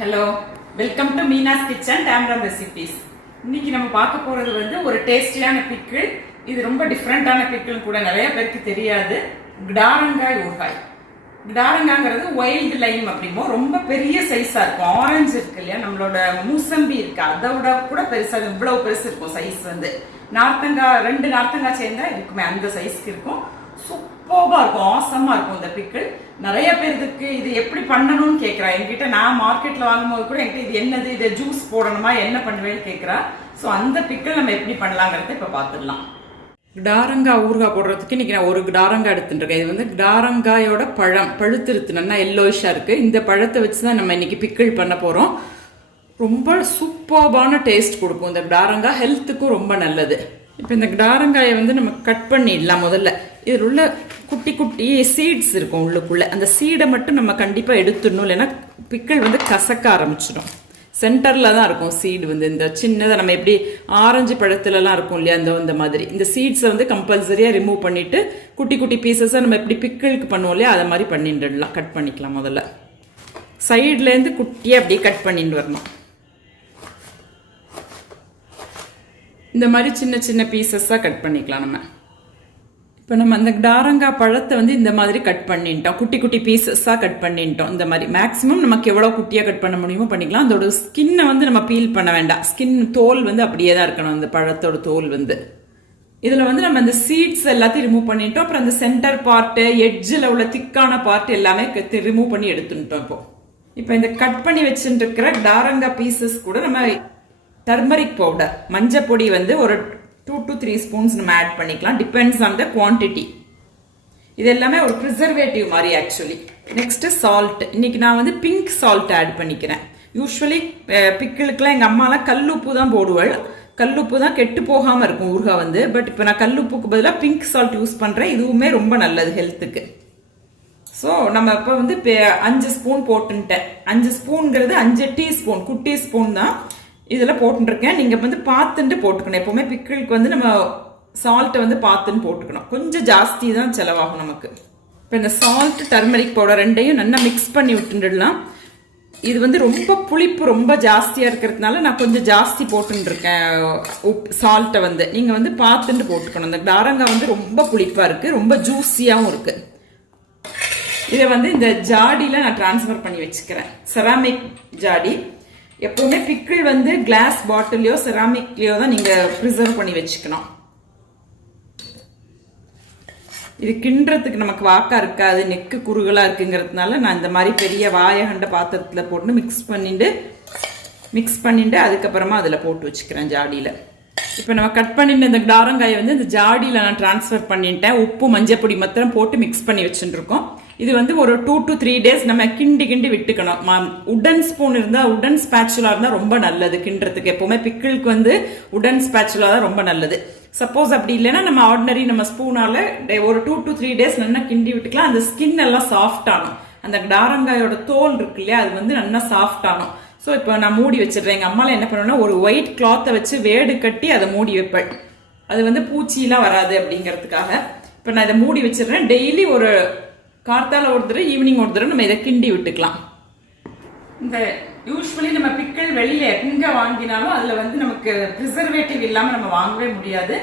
Hello, welcome to Meena's kitchen டேம்ரம் recipes. இன்னைக்கு நம்ம பார்க்க போறது வந்து ஒரு டேஸ்டியான பிக்கிள். இது ரொம்ப டிஃப்ரெண்டான பிக்கிள் கூட, நிறைய பேருக்கு தெரியாது. கிடாரங்காய் ஊறுகாய். கிடாரங்காங்கிறது வைல்டு லைம் அப்படிமோ, ரொம்ப பெரிய சைஸா இருக்கும். ஆரஞ்சு இருக்கு இல்லையா, நம்மளோட மூசம்பி இருக்கு, அதோட கூட பெருசா, இவ்வளவு பெருசு இருக்கும் சைஸ். வந்து நார்த்தங்காய், 2 நார்த்தங்காய் சேர்ந்தா இருக்குமே அந்த சைஸ்க்கு இருக்கும். சூப்பர்பா இருக்கும், ஆசமா இருக்கும் இந்த பிக்கிள். நிறைய பேருக்கு இது எப்படி பண்ணணும்னு கேட்கறா என்கிட்ட. நான் மார்க்கெட்ல வாங்கும்போது கூட என்கிட்ட இது என்னது, இதை ஜூஸ் போடணுமா, என்ன பண்ணுவேன்னு கேட்கறா. ஸோ அந்த பிக்கிள் நம்ம எப்படி பண்ணலாங்கிறத இப்ப பார்த்துடலாம். கிடாரங்காய் ஊறுகாய் போடுறதுக்கு இன்னைக்கு நான் ஒரு கிடாரங்காய் எடுத்துட்டு இருக்கேன். இது வந்து கிடாரங்காயோட பழம், பழுத்திருத்து நல்லா எல்லோயிஷா இருக்கு. இந்த பழத்தை வச்சுதான் நம்ம இன்னைக்கு பிக்கிள் பண்ண போறோம். ரொம்ப சூப்பர்பான டேஸ்ட் கொடுக்கும் இந்த கிடாரங்காய், ஹெல்த்துக்கும் ரொம்ப நல்லது. இப்போ இந்த கிடாரங்காயை வந்து நம்ம கட் பண்ணிடலாம். முதல்ல இதில் உள்ள குட்டி குட்டி சீட்ஸ் இருக்கும் உள்ளுக்குள்ள, அந்த சீடை மட்டும் நம்ம கண்டிப்பாக எடுத்துடணும், இல்லைன்னா பிக்கிள் வந்து கசக்க ஆரம்பிச்சிடும். சென்டரில் தான் இருக்கும் சீடு வந்து, இந்த சின்னதாக நம்ம எப்படி ஆரஞ்சு பழத்துலலாம் இருக்கும் இல்லையா, இந்த மாதிரி இந்த சீட்ஸை வந்து கம்பல்சரியாக ரிமூவ் பண்ணிவிட்டு குட்டி குட்டி பீசஸாக நம்ம எப்படி பிக்கிளுக்கு பண்ணுவோம் இல்லையா, அதை மாதிரி பண்ணிட்டுடலாம். கட் பண்ணிக்கலாம். முதல்ல சைட்லேருந்து குட்டியாக அப்படியே கட் பண்ணிட்டு வரணும். இந்த மாதிரி சின்ன சின்ன பீசஸாக கட் பண்ணிக்கலாம் நம்ம. இப்போ நம்ம அந்த கிடாரங்காய் பழத்தை வந்து இந்த மாதிரி கட் பண்ணிட்டோம், குட்டி குட்டி பீசஸாக கட் பண்ணிட்டோம். இந்த மாதிரி மேக்ஸிமம் நமக்கு எவ்வளோ குட்டியாக கட் பண்ண முடியுமோ பண்ணிக்கலாம். அதோட ஸ்கின்னை வந்து நம்ம பீல் பண்ண வேண்டாம். ஸ்கின் தோல் வந்து அப்படியே தான் இருக்கணும், அந்த பழத்தோட தோல் வந்து. இதில் வந்து நம்ம அந்த சீட்ஸ் எல்லாத்தையும் ரிமூவ் பண்ணிட்டோம். அப்புறம் அந்த சென்டர் பார்ட்டு, எட்ஜில் உள்ள திக்கான பார்ட் எல்லாமே ரிமூவ் பண்ணி எடுத்துட்டோம். இப்போ இந்த கட் பண்ணி வச்சுட்டு இருக்கிற கிடாரங்காய் பீசஸ் கூட நம்ம டர்மரிக் பவுடர், மஞ்சள் பொடி வந்து ஒரு 2 to 3 ஸ்பூன்ஸ் நம்ம ஆட் பண்ணிக்கலாம். Depends on the quantity. இது எல்லாமே ஒரு ப்ரிசர்வேட்டிவ் மாதிரி ஆக்சுவலி. Next salt. இன்னைக்கு நான் வந்து பிங்க் சால்ட் ஆட் பண்ணிக்கிறேன். யூஸ்வலி பிக்கிளுக்குலாம் எங்கள் அம்மாலாம் கல்லுப்பு தான் போடுவாள். கல்லுப்பு தான் கெட்டு போகாமல் இருக்கும் ஊறுகாய் வந்து. பட் இப்போ நான் கல்லுப்புக்கு பதிலாக பிங்க் சால்ட் யூஸ் பண்ணுறேன். இதுவுமே ரொம்ப நல்லது ஹெல்த்துக்கு. ஸோ நம்ம இப்போ வந்து 5 ஸ்பூன் போட்டுட்டேன். 5 ஸ்பூன்ங்கிறது 5 டீஸ்பூன், குட்டி ஸ்பூன் தான் இதில் போட்டுருக்கேன். நீங்கள் வந்து பார்த்துட்டு போட்டுக்கணும். எப்போவுமே பிக்கிளுக்கு வந்து நம்ம சால்ட்டை வந்து பார்த்துன்னு போட்டுக்கணும். கொஞ்சம் ஜாஸ்தி தான் செலவாகும் நமக்கு. இப்போ இந்த சால்ட், டர்மரிக் பவுடர் ரெண்டையும் நல்லா மிக்ஸ் பண்ணி விட்டுடலாம். இது வந்து ரொம்ப புளிப்பு ரொம்ப ஜாஸ்தியாக இருக்கிறதுனால நான் கொஞ்சம் ஜாஸ்தி போட்டுருக்கேன் சால்ட்டை வந்து. நீங்கள் வந்து பார்த்துட்டு போட்டுக்கணும். இந்த கிடாரங்காய் வந்து ரொம்ப புளிப்பாக இருக்குது, ரொம்ப ஜூஸியாகவும் இருக்குது. இதை வந்து இந்த ஜாடியில் நான் டிரான்ஸ்ஃபர் பண்ணி வச்சுக்கிறேன். செராமிக் ஜாடி. எப்பவுமே பிக்கிள் வந்து கிளாஸ் பாட்டிலையோ செராமிக்லயோ தான் நீங்க ப்ரிசர்வ் பண்ணி வச்சுக்கணும். இது கிண்டுறதுக்கு நமக்கு வாக்கா இருக்காது, நெக்கு குறுகலா இருக்குங்கிறதுனால நான் இந்த மாதிரி பெரிய வாயகண்ட பாத்திரத்துல போட்டு மிக்ஸ் பண்ணிட்டு அதுக்கப்புறமா அதில் போட்டு வச்சுக்கிறேன் ஜாடியில். இப்போ நம்ம கட் பண்ணிட்டு இந்த கிடாரங்காயை வந்து இந்த ஜாடியில் நான் டிரான்ஸ்ஃபர் பண்ணிட்டேன். உப்பு, மஞ்சள் பொடி மாத்திரம் போட்டு மிக்ஸ் பண்ணி வச்சுட்டு இருக்கோம். இது வந்து ஒரு 2 to 3 days நம்ம கிண்டி விட்டுக்கணும். உடன் ஸ்பூன் இருந்தால், உடன் ஸ்பேச்சுலா இருந்தால் ரொம்ப நல்லது கிண்டுறதுக்கு. எப்பவுமே பிக்கிளுக்கு வந்து உடன் ஸ்பேச்சுலா தான் ரொம்ப நல்லது. சப்போஸ் அப்படி இல்லைன்னா நம்ம ஆர்டினரி நம்ம ஸ்பூனால ஒரு 2 to 3 days நல்லா கிண்டி விட்டுக்கலாம். அந்த ஸ்கின் எல்லாம் சாஃப்ட் ஆகும். அந்த கிடாரங்காயோட தோல் இருக்கு இல்லையா, அது வந்து நல்லா சாஃப்ட் ஆகும். ஸோ இப்போ நான் மூடி வச்சிடுறேன். எங்கள் அம்மாலாம் என்ன பண்ணுவேன்னா ஒரு ஒயிட் கிளாத்தை வச்சு வேடு கட்டி அதை மூடி வைப்பேன். அது வந்து பூச்சியெல்லாம் வராது அப்படிங்கிறதுக்காக. இப்போ நான் இதை மூடி வச்சிடுறேன். டெய்லி ஒரு கார்த்தால ஒரு தடவை, ஈவினிங் ஒரு தடவை நம்ம இதை கிண்டி விட்டுக்கலாம். இந்த யூஸ்வலி நம்ம பிக்கிள் வெளியில எங்க வாங்கினாலும் அதுல வந்து நமக்கு ப்ரிசர்வேட்டிவ் இல்லாம நம்ம வாங்கவே முடியாது.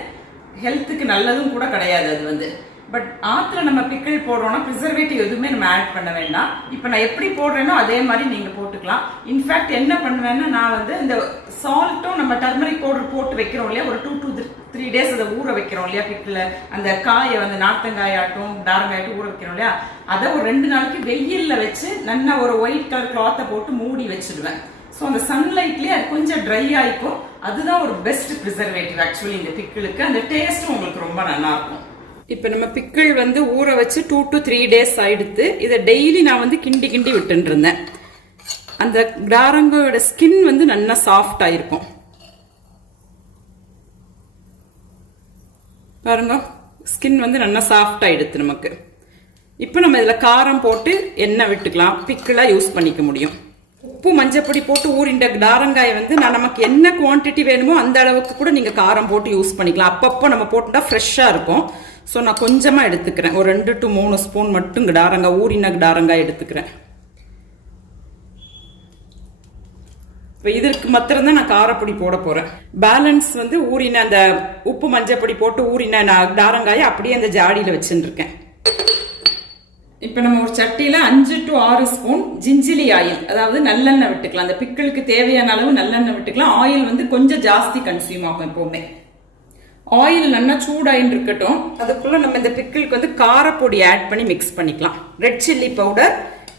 ஹெல்த்துக்கு நல்லதும் கூட கிடையாது அது வந்து. பட் ஆத்துல நம்ம பிக்கிள் போடுறோம்னா ப்ரிசர்வேட்டிவ் எதுவுமே நம்ம ஆட் பண்ண வேண்டாம். இப்போ நான் எப்படி போடுறேனோ அதே மாதிரி நீங்க போட்டுக்கலாம். இன்ஃபேக்ட் என்ன பண்ணுவேன்னா, நான் வந்து இந்த சால்ட்டும் நம்ம டர்மரிக் பவுடர் போட்டு வைக்கிறோம் இல்லையா, ஒரு 2 to 3 days அதை ஊற வைக்கிறோம் இல்லையா பிக்கிள். அந்த காயை வந்து நார்த்தங்காயாட்டும் கிடாரங்காயாட்டும் ஊற வைக்கிறோம் இல்லையா, அதை ஒரு 2 நாளைக்கு வெயில்ல வச்சு நல்லா ஒரு ஒயிட் கலர் கிளாத்தை போட்டு மூடி வச்சிடுவேன். ஸோ அந்த சன்லைட்லேயே அது கொஞ்சம் ட்ரை ஆகிக்கும். அதுதான் ஒரு பெஸ்ட் ப்ரிசர்வேட்டிவ் ஆக்சுவலி இந்த பிக்கிளுக்கு. அந்த டேஸ்ட்டும் உங்களுக்கு ரொம்ப நல்லா இருக்கும். இப்போ நம்ம பிக்கிள் வந்து ஊற வச்சு 2 to 3 days ஆயிடுத்து. இதை டெய்லி நான் வந்து கிண்டி விட்டுட்டு இருந்தேன். அந்த கிடாரங்காயோட ஸ்கின் வந்து நல்லா சாஃப்ட் ஆயிருக்கும். பாருங்க, ஸ்கின் வந்து நல்லா சாஃப்ட் ஆயிடுது நமக்கு. இப்போ நம்ம இதில் காரம் போட்டு எண்ணெய் விட்டுக்கலாம், பிக்கிளா யூஸ் பண்ணிக்க முடியும். உப்பு, மஞ்சப்பொடி போட்டு ஊறிண்ட கிடாரங்காயை வந்து நமக்கு என்ன குவான்டிட்டி வேணுமோ அந்த அளவுக்கு கூட நீங்கள் காரம் போட்டு யூஸ் பண்ணிக்கலாம். அப்பப்போ நம்ம போட்டுட்டா ஃப்ரெஷ்ஷாக இருக்கும். ஸோ நான் கொஞ்சமாக எடுத்துக்கிறேன். ஒரு 2 to 3 ஸ்பூன் மட்டும் கிடாரங்காய், ஊறின கிடாரங்காய் எடுத்துக்கிறேன். இப்போ இதற்கு மாத்திரம் தான் நான் காரப்பொடி போட போறேன். பேலன்ஸ் வந்து ஊறின அந்த உப்பு மஞ்சப்பொடி போட்டு ஊறின நான் டாரங்காயை அப்படியே அந்த ஜாடியில் வச்சுட்டு இருக்கேன். இப்போ நம்ம ஒரு சட்டியில் 5 to 6 ஸ்பூன் ஜிஞ்சிலி ஆயில், அதாவது நல்லெண்ணெய் விட்டுக்கலாம். அந்த பிக்கிளுக்கு தேவையான அளவு நல்லெண்ணெய் விட்டுக்கலாம். ஆயில் வந்து கொஞ்சம் ஜாஸ்தி கன்சியூம் ஆகும் எப்பவுமே. ஆயில் நல்லா சூடாயின்னு இருக்கட்டும். அதுக்குள்ள நம்ம இந்த பிக்கிளுக்கு வந்து காரப்பொடி ஆட் பண்ணி மிக்ஸ் பண்ணிக்கலாம். ரெட் சில்லி பவுடர்,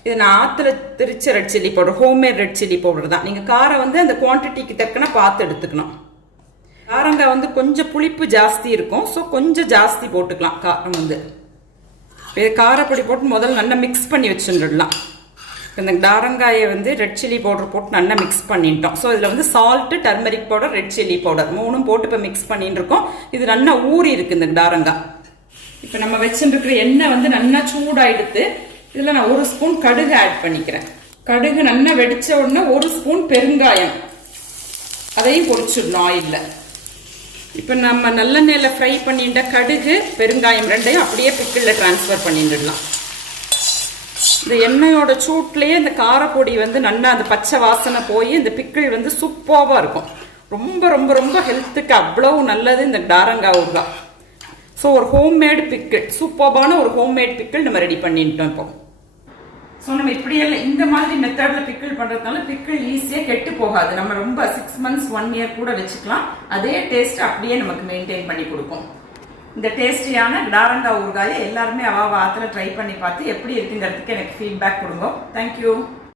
இது நான் ஆத்துல திரிச்ச red chilli powder, homemade red chilli powder தான். நீங்க காரம் வந்து அந்த குவான்டிட்டிக்கு தக்கன பார்த்து எடுத்துக்கணும். காரங்காய் வந்து கொஞ்சம் புளிப்பு ஜாஸ்தி இருக்கும், ஸோ கொஞ்சம் ஜாஸ்தி போட்டுக்கலாம் காரம் வந்து. காரப்பொடி போட்டு முதல்ல நல்லா மிக்ஸ் பண்ணி வச்சுடலாம். இந்த டாரங்காயை வந்து ரெட் சில்லி பவுடர் போட்டு நல்லா மிக்ஸ் பண்ணிட்டோம். ஸோ இதில் வந்து salt, turmeric powder, red chilli powder 3ம் போட்டு இப்போ மிக்ஸ் பண்ணிட்டு இருக்கோம். இது நல்லா ஊறி இருக்கு இந்த டாரங்காய். இப்போ நம்ம வச்சுருக்கிற எண்ணெய் வந்து நல்லா சூடாயிடுத்து. இதில் நான் 1 ஸ்பூன் கடுகு ஆட் பண்ணிக்கிறேன். கடுகு நல்லா வெடிச்ச உடனே 1 ஸ்பூன் பெருங்காயம், அதையும் பொரிச்சிடணும் ஆயிலில். இப்போ நம்ம நல்லெண்ணெயில் ஃப்ரை பண்ணிட்ட கடுகு பெருங்காயம் ரெண்டையும் அப்படியே பிக்கிளில் ட்ரான்ஸ்ஃபர் பண்ணிடலாம். இந்த எண்ணெயோட சூட்லேயே இந்த காரப்பொடி வந்து நல்லா அந்த பச்சை வாசனை போய் இந்த பிக்கிள் வந்து சூப்பராக இருக்கும். ரொம்ப ரொம்ப ரொம்ப ஹெல்த்துக்கு அவ்வளவு நல்லது இந்த டாரங்காய் ஊறுகாய். ஸோ ஒரு ஹோம்மேடு பிக்கிள், சூப்பரான ஒரு ஹோம்மேட் பிக்கிள் நம்ம ரெடி பண்ணிட்டோம் இப்போ. ஸோ நம்ம இப்படியெல்லாம் இந்த மாதிரி மெத்தடில் பிக்கிள் பண்ணுறதுனால பிக்கிள் ஈஸியாக கெட்டு போகாது. நம்ம ரொம்ப 6 months 1 year கூட வச்சுக்கலாம். அதே டேஸ்ட் அப்படியே நமக்கு மெயின்டைன் பண்ணி கொடுக்கும். இந்த டேஸ்டியான டாரங்காய் ஊறுகாயை எல்லாருமே ஆத்துல ட்ரை பண்ணி பார்த்து எப்படி இருக்குங்கிறதுக்கு எனக்கு ஃபீட்பேக் கொடுங்க. தேங்க்யூ.